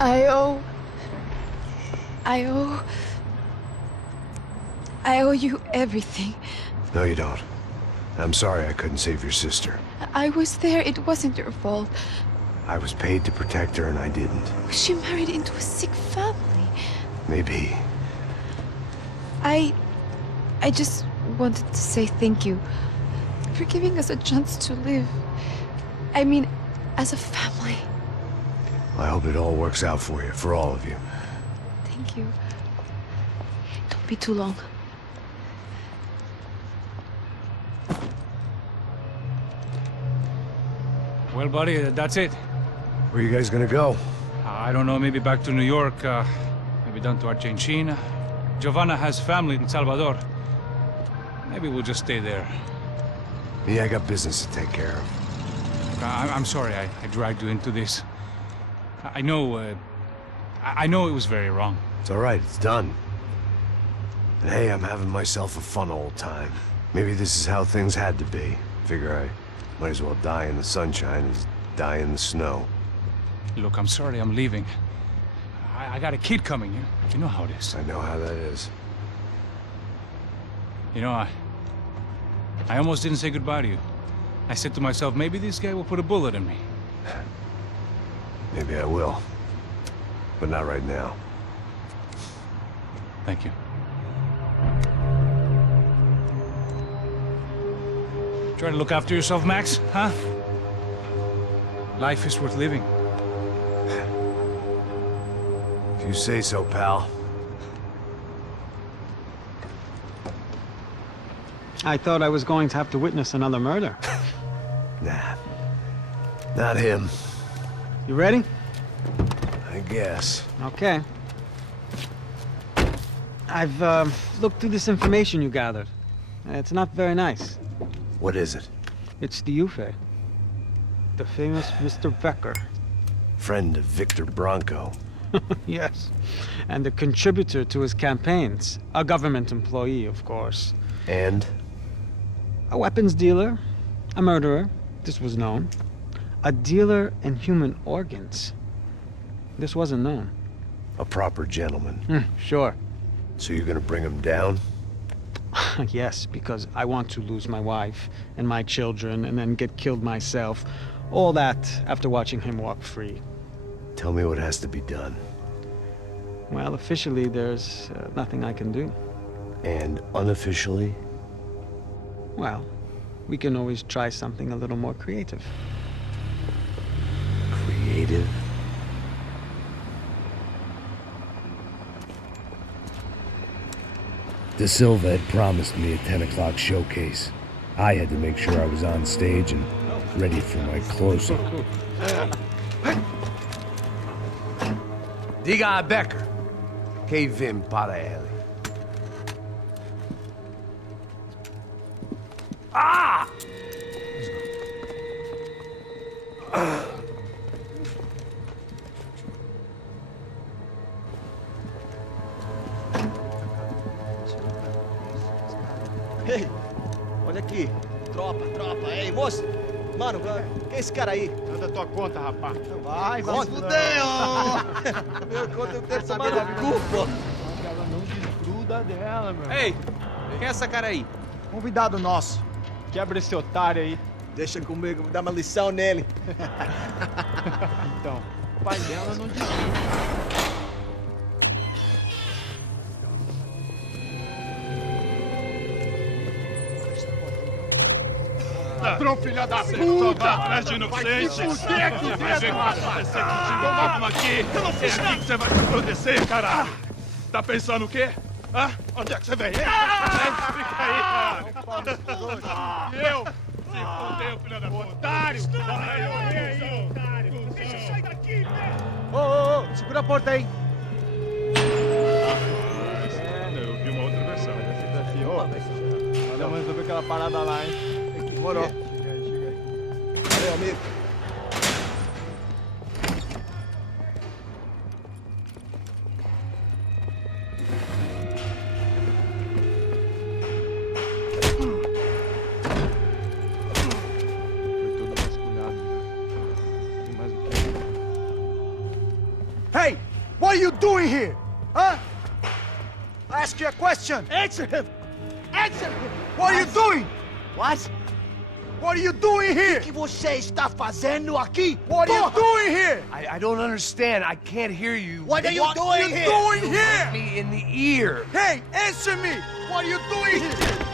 I owe... I owe you everything. No, you don't. I'm sorry I couldn't save your sister. I was there. It wasn't your fault. I was paid to protect her and I didn't. She married into a sick family. Maybe. I just wanted to say thank you for giving us a chance to live. I mean, as a family. I hope it all works out for you, for all of you. Thank you. Don't be too long. Well, buddy, that's it. Where are you guys gonna go? I don't know, maybe back to New York, maybe down to Argentina. Giovanna has family in Salvador. Maybe we'll just stay there. Yeah, I got business to take care of. I'm sorry I dragged you into this. I know, I know it was very wrong. It's all right, it's done. And hey, I'm having myself a fun old time. Maybe this is how things had to be. Figure I might as well die in the sunshine as die in the snow. Look, I'm sorry I'm leaving. I got a kid coming, you know how it is. I know how that is. You know, I almost didn't say goodbye to you. I said to myself, maybe this guy will put a bullet in me. Maybe I will. But not right now. Thank you. Try to look after yourself, Max, huh? Life is worth living. If you say so, pal. I thought I was going to have to witness another murder. Nah. Not him. You ready? I guess. Okay. I've looked through this information you gathered. It's not very nice. What is it? It's the Ufe. The famous Mr. Becker. Friend of Victor Bronco. Yes. And a contributor to his campaigns. A government employee, of course. And? A weapons dealer. A murderer. This was known. A dealer in human organs. This wasn't known. A proper gentleman. Sure. So you're gonna bring him down? Yes, because I want to lose my wife and my children and then get killed myself. All that after watching him walk free. Tell me what has to be done. Well, officially, there's nothing I can do. And unofficially? Well, we can always try something a little more creative. Creative? De Silva had promised me a 10 o'clock showcase. I had to make sure I was on stage and ready for my closing. Diga a Becker. Que vim para ele. Ah! Ei, olha aqui. Tropa. Ei, moço. Mano, quem é esse cara aí? Manda tua conta, rapaz. Vai se fuder, ó. Meu conta eu tenho tomado cu, pô. Ela não desgruda dela, meu. Ei, quem é essa cara aí? Convidado nosso. Quebra esse otário aí. Deixa comigo, vou dar uma lição nele. Então, o pai dela não desgruda. Ladrão, filha da puta! Atrás de inocente! Vai se fuder aqui dentro, rapaz! Vamos aqui! Eu não fiz nada! É aqui que você vai se proteger, caralho! Tá pensando o quê? Hã? Onde é que você vem? Fica aí, cara! E eu? Se fudeu, filha da puta! Otário! Aí, otário! Deixa eu sair daqui, velho! Ô, segura a porta aí! Eu vi uma outra versão. Vamos resolver aquela parada lá, hein? Morou. Chega aí. Valeu, amigo. Foi todo vasculhado. Tem mais o quê? Hey! doing here? Huh? I ask you a question. Answer him! Answer him! What are you doing? What? What are you doing here? O que você está fazendo aqui? What are you doing here? I don't understand. I can't hear you. What are you What doing are you here? doing here? Me in the ear. Hey, answer me! What are you doing here?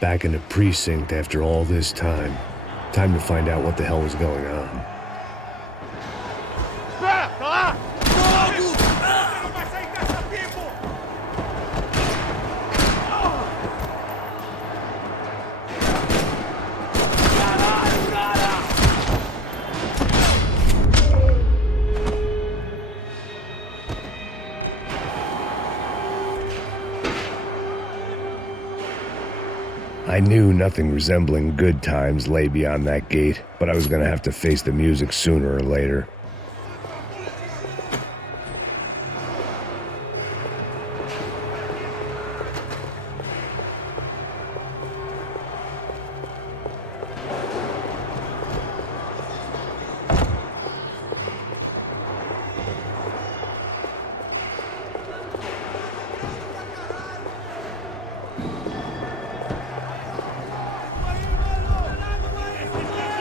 Back in the precinct after all this time. Time to find out what the hell was going on. I knew nothing resembling good times lay beyond that gate, but I was gonna have to face the music sooner or later.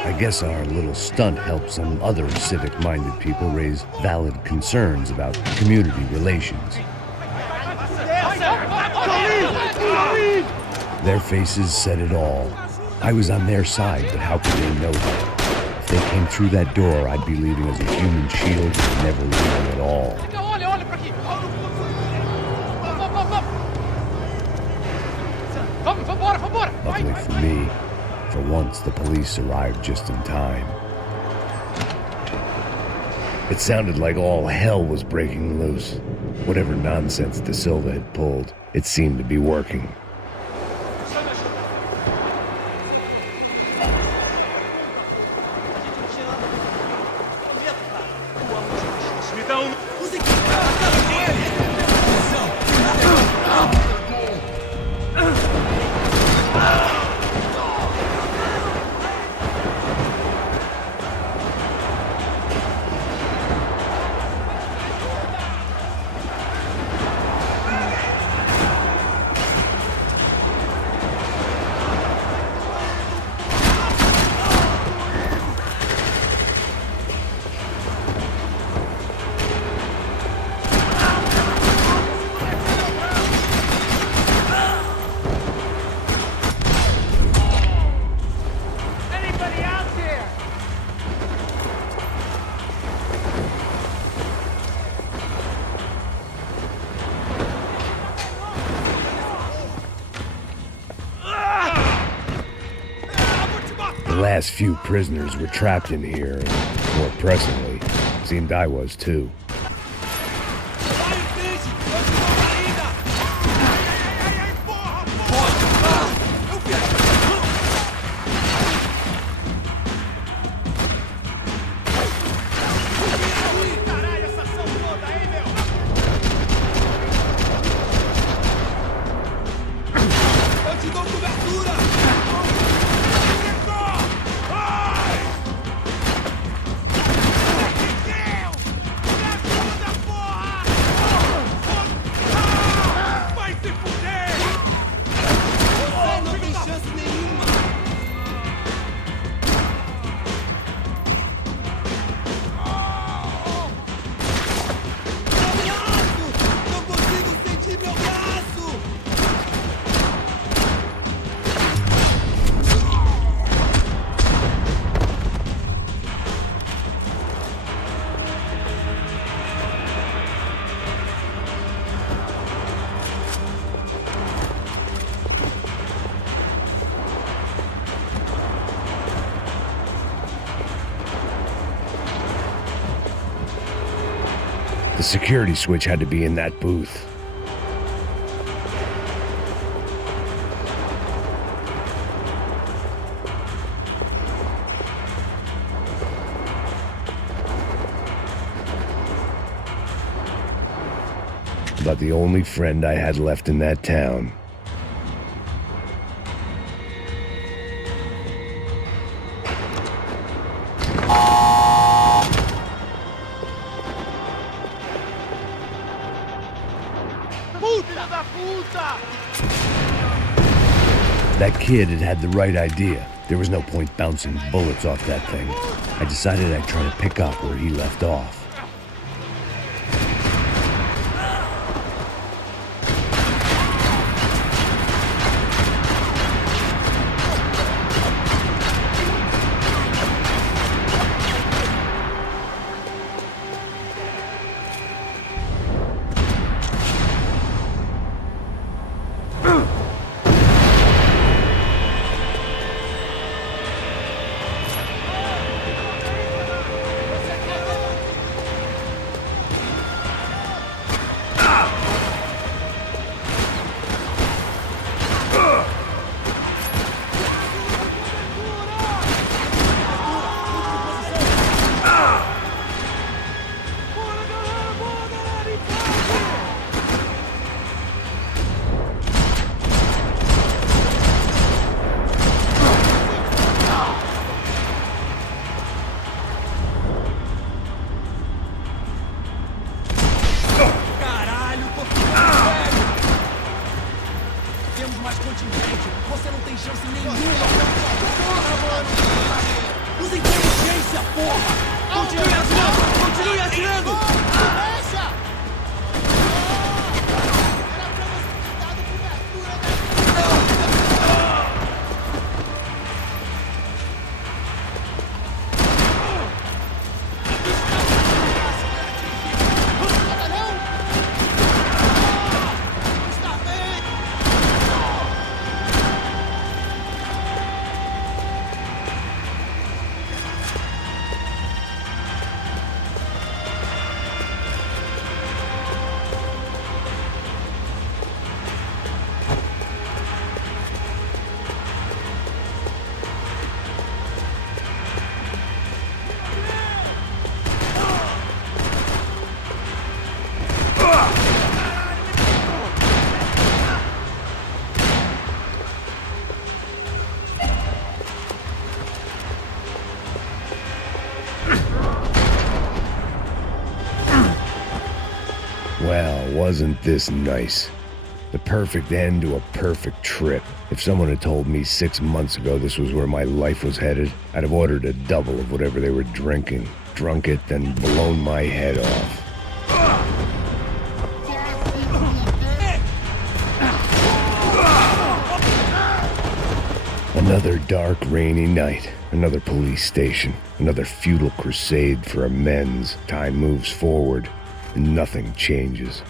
I guess our little stunt helped some other civic-minded people raise valid concerns about community relations. Their faces said it all. I was on their side, but how could they know that? If they came through that door, I'd be leaving as a human shield, never leaving at all. Luckily for me, for once the police arrived just in time. It sounded like all hell was breaking loose. Whatever nonsense De Silva had pulled, it seemed to be working. The last few prisoners were trapped in here, and more pressingly, seemed I was too. The security switch had to be in that booth. About the only friend I had left in that town. That kid had had the right idea. There was no point bouncing bullets off that thing. I decided I'd try to pick up where he left off. Well, wasn't this nice? The perfect end to a perfect trip. If someone had told me 6 months ago this was where my life was headed, I'd have ordered a double of whatever they were drinking, drunk it, then blown my head off. Another dark, rainy night. Another police station. Another futile crusade for amends. Time moves forward, and nothing changes.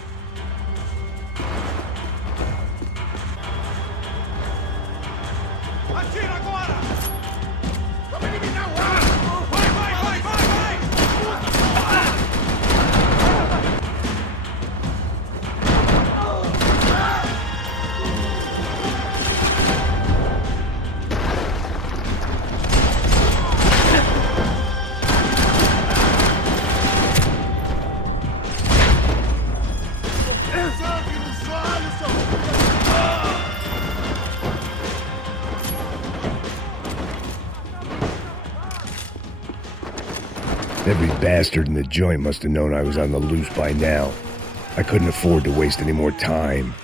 Every bastard in the joint must have known I was on the loose by now. I couldn't afford to waste any more time.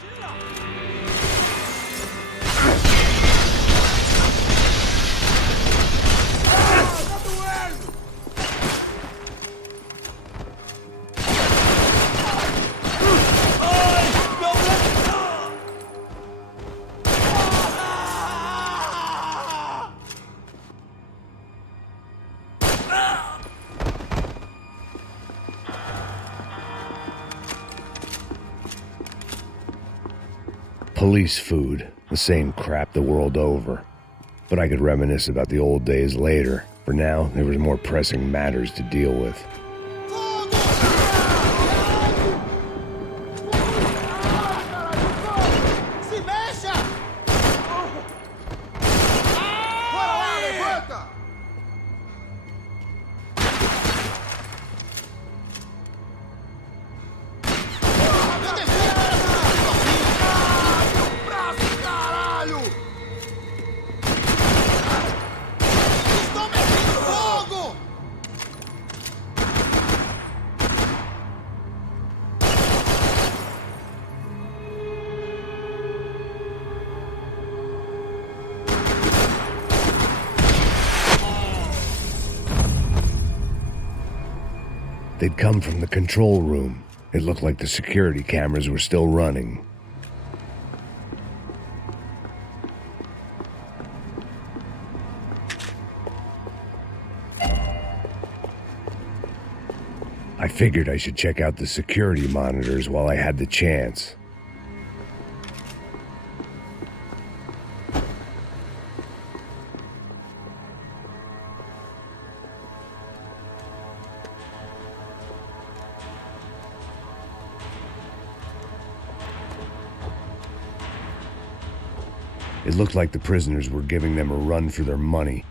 Police food, the same crap the world over. But I could reminisce about the old days later. For now, there was more pressing matters to deal with. They'd come from the control room. It looked like the security cameras were still running. I figured I should check out the security monitors while I had the chance. It looked like the prisoners were giving them a run for their money.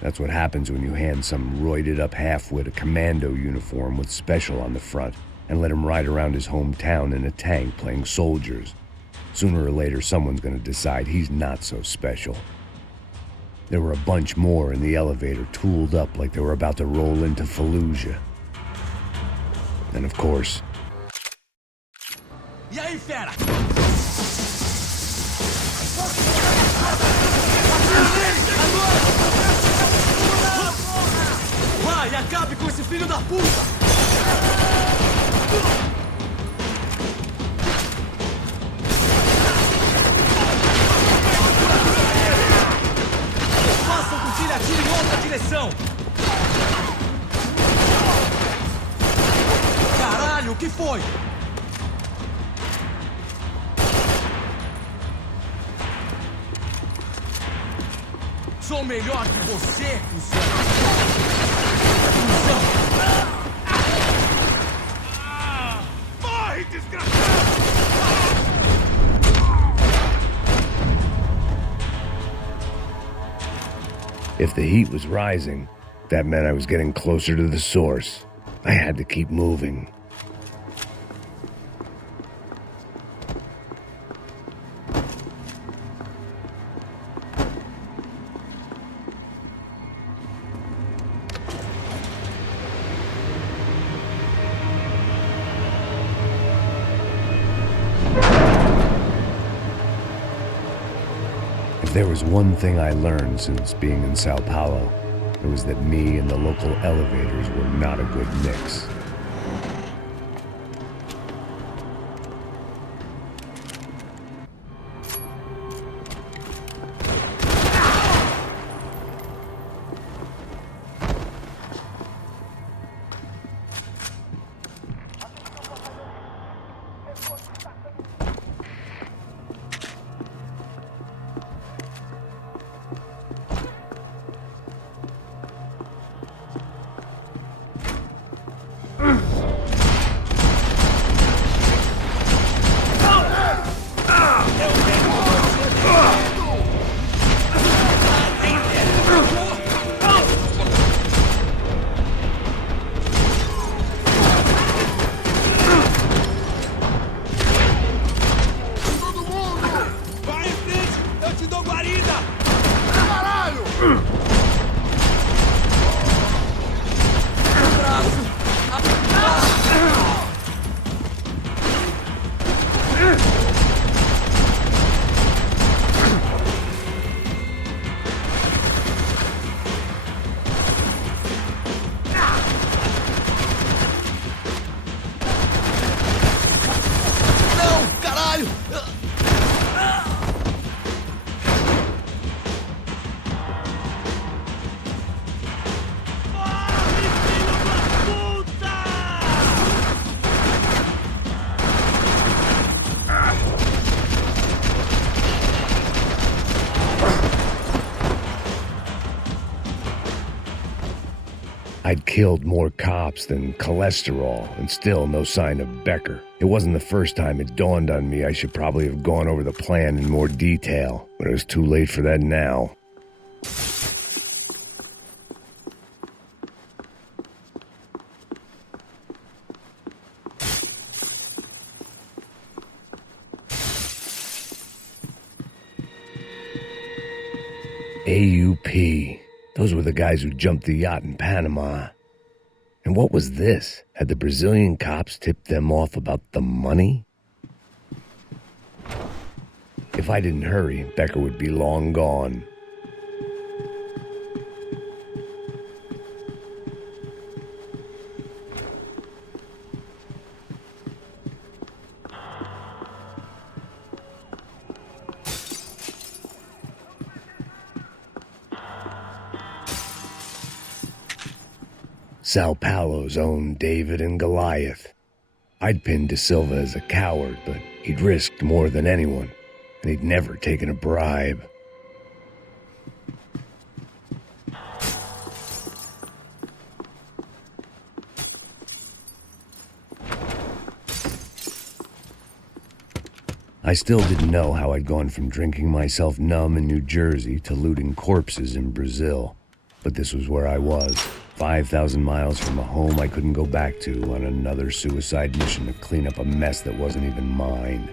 That's what happens when you hand some roided-up halfwit a commando uniform with special on the front and let him ride around his hometown in a tank playing soldiers. Sooner or later, someone's going to decide he's not so special. There were a bunch more in the elevator, tooled up like they were about to roll into Fallujah. And of course... E aí, fera? Vai, acabe com esse filho da puta! Façam com que ele atire em outra direção! Caralho, o que foi? Sou melhor que você, cuzão! Morre, desgraçado! If the heat was rising, that meant I was getting closer to the source. I had to keep moving. If there was one thing I learned since being in Sao Paulo, it was that me and the local elevators were not a good mix. I'd killed more cops than cholesterol, and still no sign of Becker. It wasn't the first time it dawned on me I should probably have gone over the plan in more detail, but it was too late for that now. AUP. Those were the guys who jumped the yacht in Panama. And what was this? Had the Brazilian cops tipped them off about the money? If I didn't hurry, Becker would be long gone. Sao Paulo's own David and Goliath. I'd pinned De Silva as a coward, but he'd risked more than anyone, and he'd never taken a bribe. I still didn't know how I'd gone from drinking myself numb in New Jersey to looting corpses in Brazil. But this was where I was, 5,000 miles from a home I couldn't go back to, on another suicide mission to clean up a mess that wasn't even mine.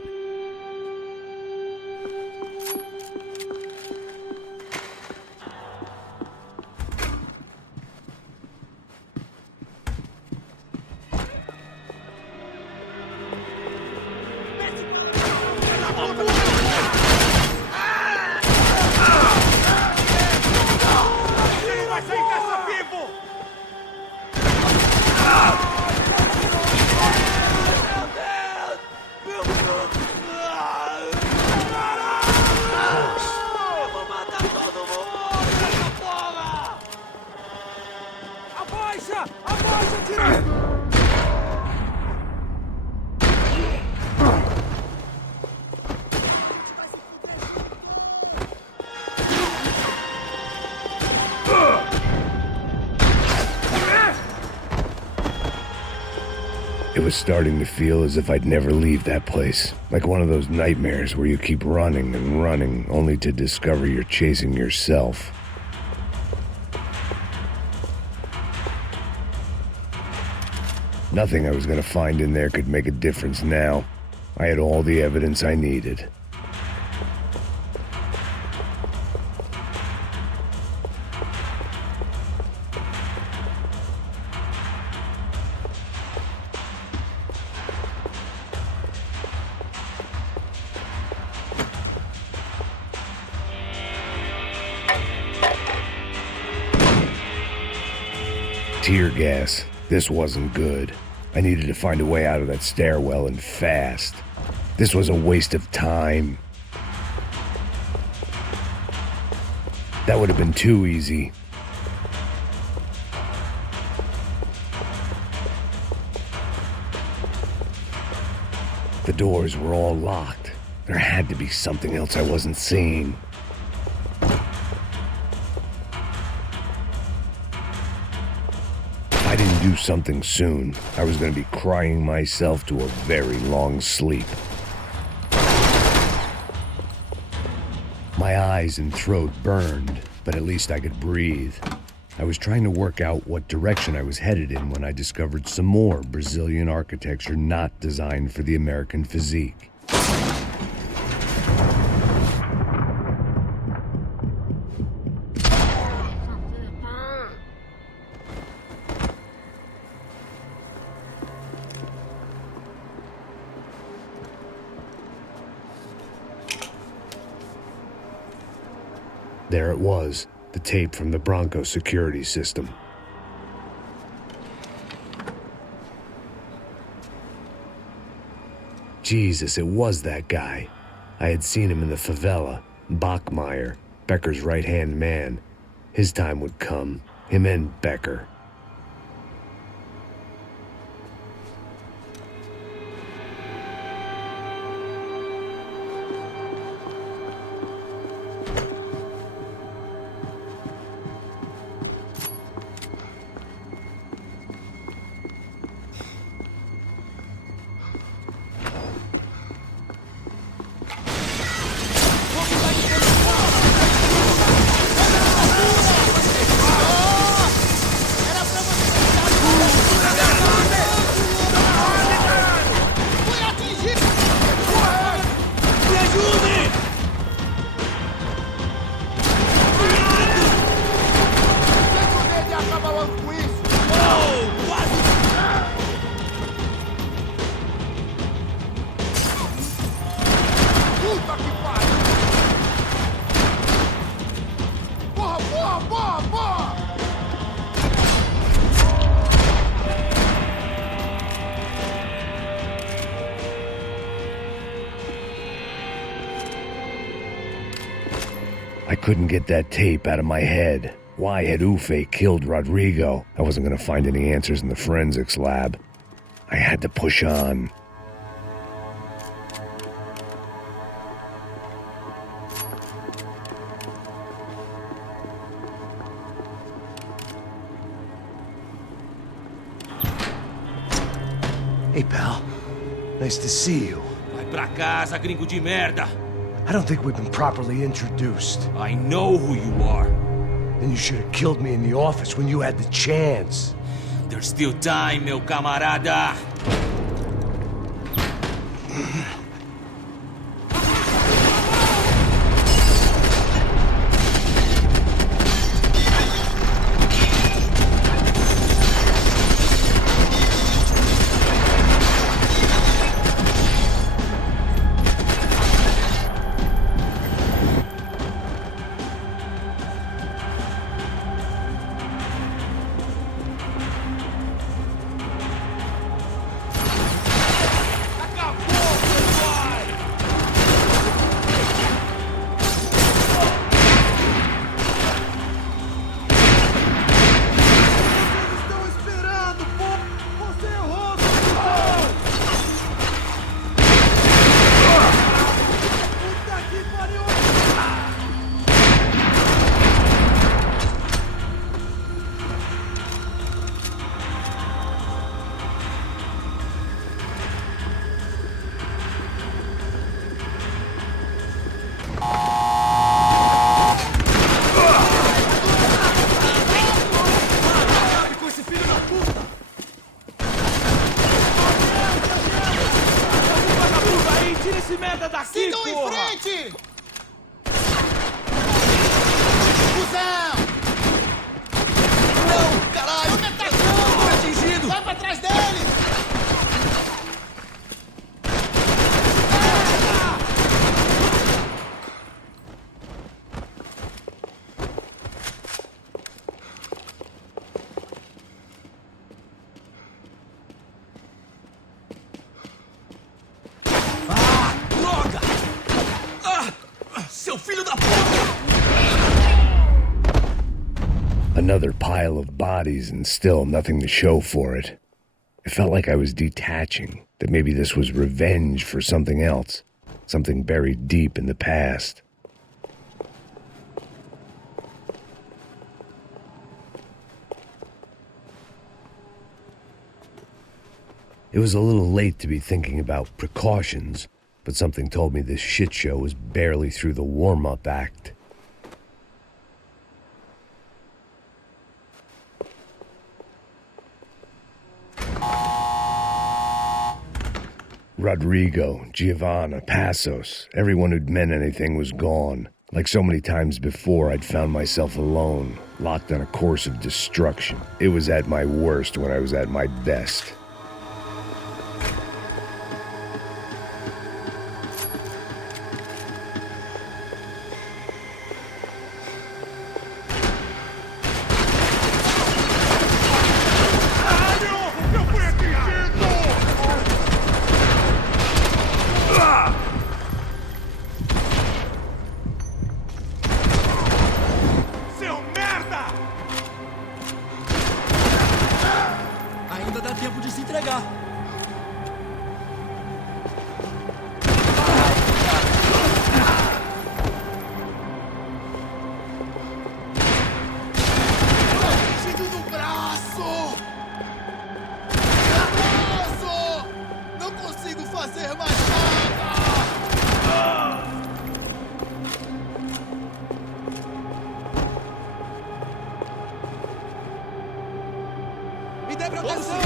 It was starting to feel as if I'd never leave that place, like one of those nightmares where you keep running and running only to discover you're chasing yourself. Nothing I was going to find in there could make a difference now. I had all the evidence I needed. Tear gas. This wasn't good. I needed to find a way out of that stairwell and fast. This was a waste of time. That would have been too easy. The doors were all locked. There had to be something else I wasn't seeing. If I didn't do something soon, I was going to be crying myself to a very long sleep. My eyes and throat burned, but at least I could breathe. I was trying to work out what direction I was headed in when I discovered some more Brazilian architecture not designed for the American physique. There it was, the tape from the Bronco security system. Jesus, it was that guy. I had seen him in the favela, Bachmeyer, Becker's right-hand man. His time would come, him and Becker. I couldn't get that tape out of my head. Why had Ufe killed Rodrigo? I wasn't going to find any answers in the forensics lab. I had to push on. Hey, pal. Nice to see you. Vai pra casa, gringo de merda! I don't think we've been properly introduced. I know who you are. Then you should have killed me in the office when you had the chance. There's still time, meu camarada! Sigam em frente! Cusão! Não, caralho! Foi atingido! Vai pra trás dele! Seu filho da puta! Another pile of bodies and still nothing to show for it. It felt like I was detaching, that maybe this was revenge for something else, something buried deep in the past. It was a little late to be thinking about precautions, but something told me this shit show was barely through the warm-up act. Rodrigo, Giovanna, Passos, everyone who'd meant anything was gone. Like so many times before, I'd found myself alone, locked on a course of destruction. It was at my worst when I was at my best. Ainda dá tempo de se entregar. Sentido no braço! Nervoso! Não consigo fazer mais nada! Me dê proteção!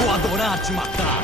Vou adorar te matar!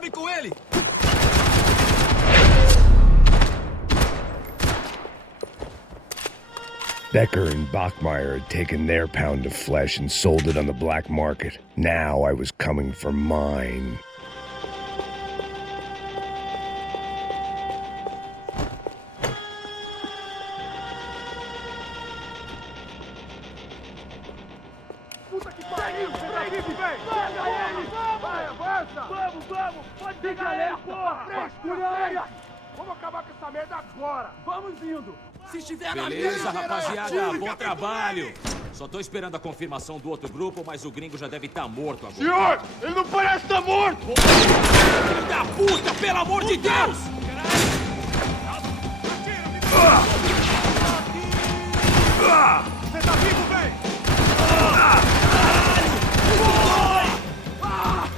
Acabem com ele! Becker and Bachmeyer had taken their pound of flesh and sold it on the black market. Now I was coming for mine. Puta que pariu! Pega ele, velho! Pega ele! Vai, avança! Vamos, vamos! Pode pegar ele, porra! Frescura! Vamos acabar com essa merda agora! Vamos indo! Se estiver na Beleza, rapaziada, bom trabalho! Só tô esperando a confirmação do outro grupo, mas o gringo já deve estar morto agora. Senhor! Ele não parece estar morto! Filho da puta, pelo amor de Deus! Você tá vivo, velho?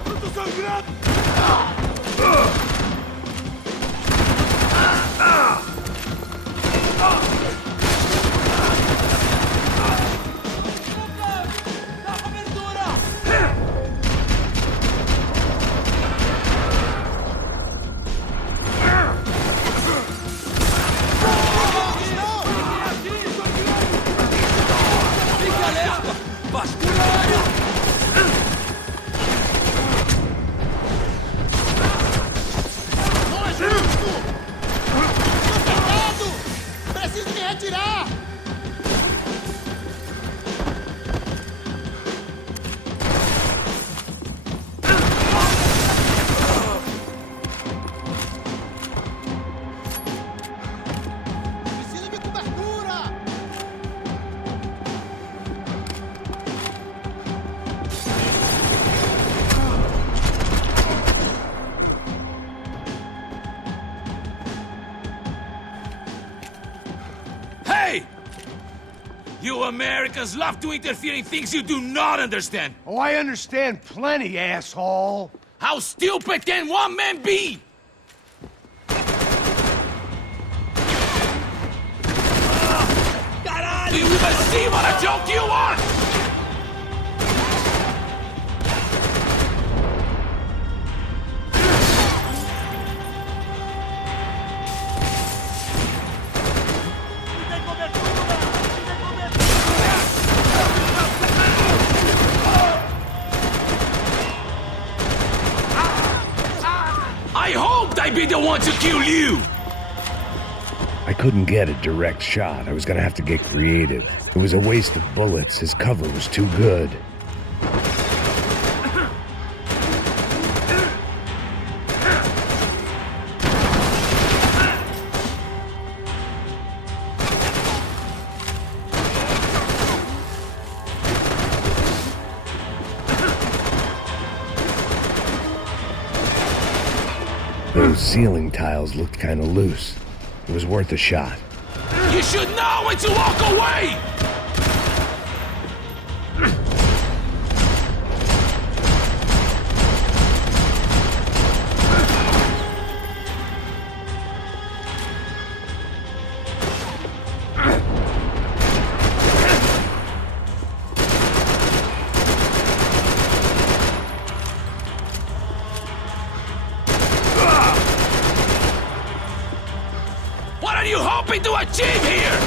Eu tô sangrando! Dá cobertura! Fique alerta! Vasculha a área! Preciso me retirar! Preciso de cobertura! Hey! You Americans love to interfere in things you do not understand! Oh, I understand plenty, asshole. How stupid can one man be? Do you even see what a joke you are? I hoped I'd be the one to kill you! I couldn't get a direct shot. I was gonna have to get creative. It was a waste of bullets. His cover was too good. Those ceiling tiles looked kinda loose. It was worth a shot. You should know when to walk away! What are you hoping to achieve here?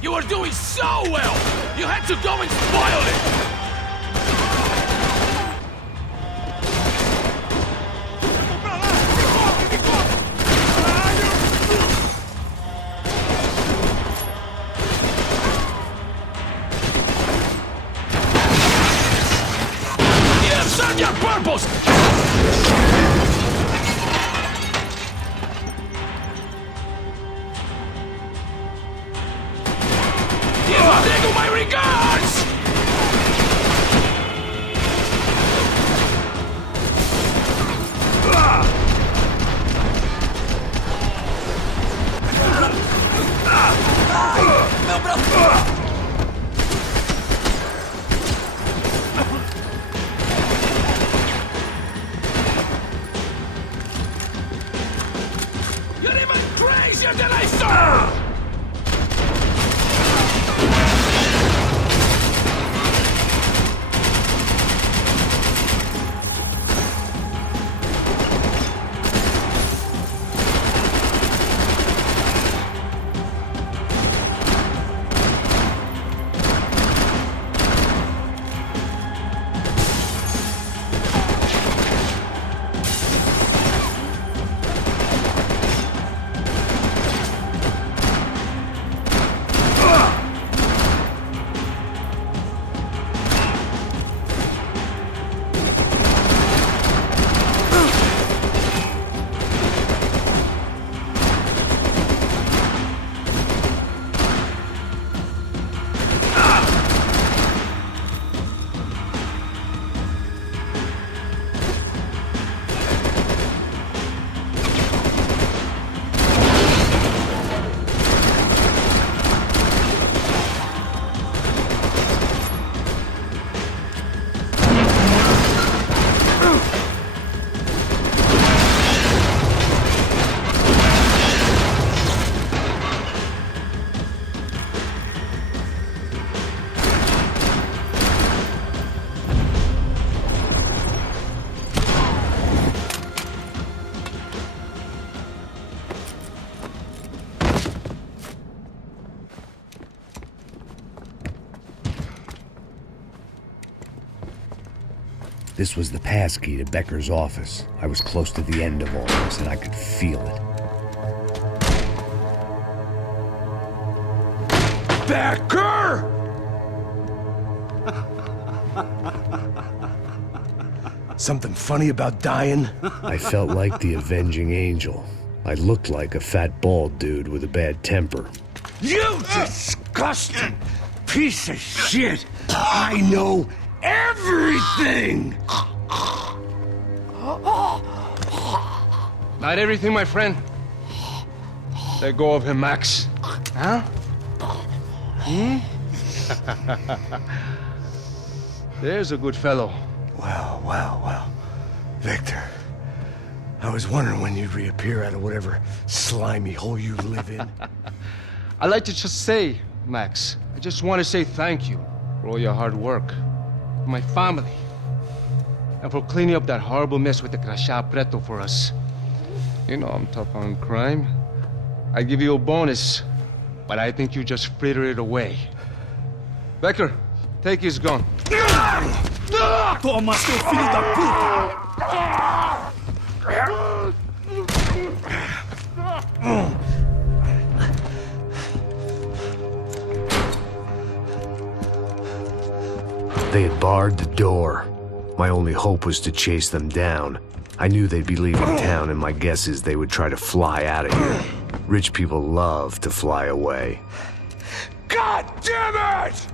You were doing so well! You had to go and spoil it! You have served your purpose! Give Rodrigo my regards! This was the passkey to Becker's office. I was close to the end of all this, and I could feel it. Becker! Something funny about dying? I felt like the avenging angel. I looked like a fat bald dude with a bad temper. You disgusting piece of shit! I know everything! Not everything, my friend. Let go of him, Max. Huh? There's a good fellow. Well. Victor, I was wondering when you'd reappear out of whatever slimy hole you live in. I'd like to just say, Max, I just want to say thank you for all your hard work, for my family, and for cleaning up that horrible mess with the Crachá Preto for us. You know I'm tough on crime. I give you a bonus, but I think you just frittered it away. Becker, take his gun. Toma, seu filho da puta! They had barred the door. My only hope was to chase them down. I knew they'd be leaving town, and my guess is they would try to fly out of here. Rich people love to fly away. God damn it!